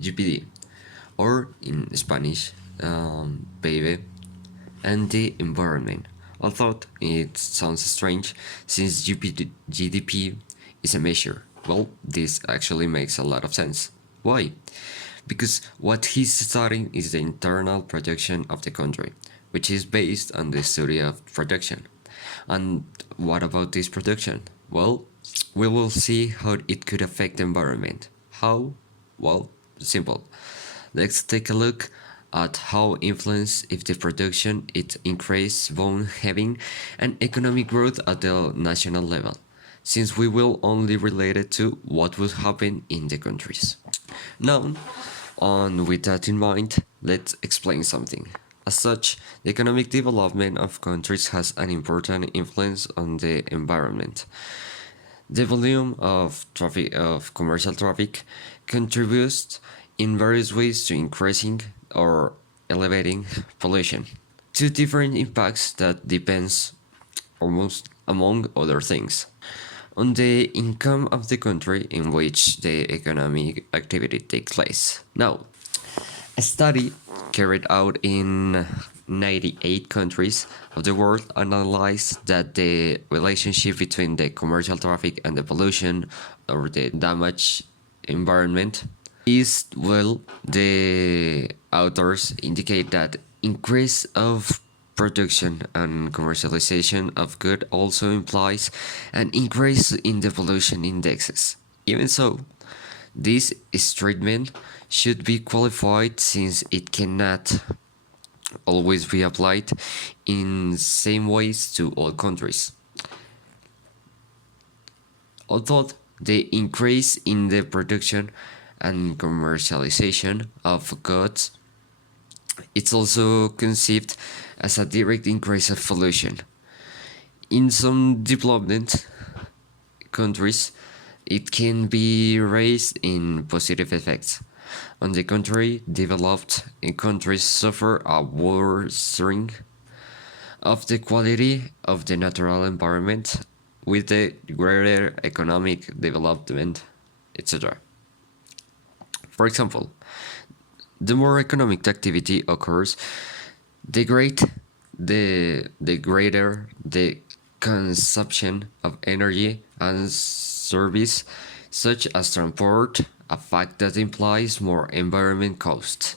GPD, or in Spanish, PIB, and the environment. Although it sounds strange, since GDP is a measure, well, this actually makes a lot of sense. Why? Because what he's studying is the internal production of the country, which is based on the study of production. And what about this production? Well, we will see how it could affect the environment. How? Well, simple. Let's take a look at how influence if the production it increase both having an economic growth at the national level, since we will only relate it to what will happen in the countries. Now, on with that in mind, let's explain something. As such, the economic development of countries has an important influence on the environment. The volume of traffic of commercial traffic contributes in various ways to increasing or elevating pollution. Two different impacts that depends almost among other things on the income of the country in which the economic activity takes place. Now, a study carried out in 98 countries of the world analyzed that the relationship between the commercial traffic and the pollution or the damage environment is, well, the authors indicate that increase of production and commercialization of good also implies an increase in the pollution indexes. Even so, this treatment should be qualified since it cannot always be applied in same ways to all countries. Although the increase in the production and commercialization of goods, it's also conceived as a direct increase of pollution. In some development countries, it can be raised in positive effects. On the contrary, developed countries suffer a worsening of the quality of the natural environment with the greater economic development, etc. For example, the more economic activity occurs, the greater the consumption of energy and service such as transport, a fact that implies more environment costs.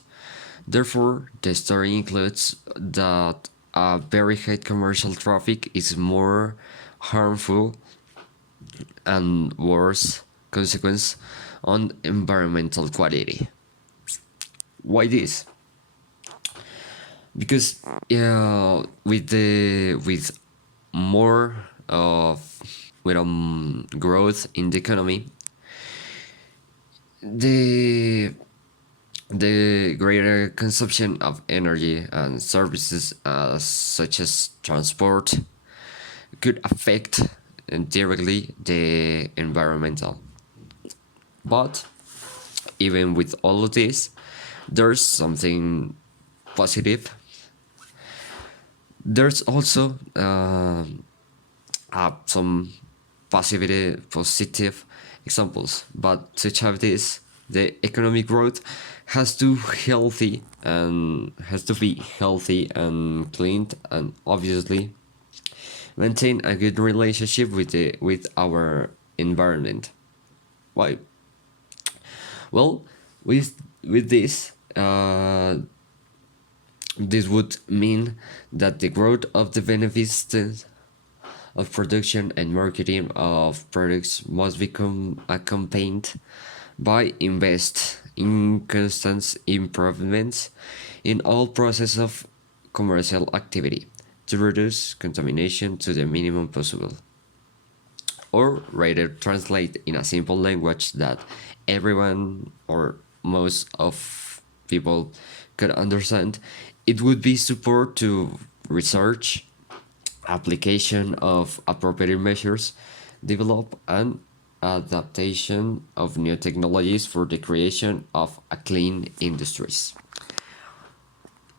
Therefore, the story includes that a very high commercial traffic is more harmful and worse consequence on environmental quality. Why this? Because with more of with growth in the economy, the greater consumption of energy and services such as transport could affect directly the environmental. But even with all of this, there's something positive. There's also some positive examples, but to achieve this, the economic growth has to be healthy and cleaned, and obviously maintain a good relationship with our environment. Why? Well, with this, this would mean that the growth of the benefits of production and marketing of products must become accompanied by invest in constant improvements in all process of commercial activity to reduce contamination to the minimum possible. Or rather translate in a simple language that everyone or most of people could understand, it would be support to research, application of appropriate measures, develop and adaptation of new technologies for the creation of a clean industries.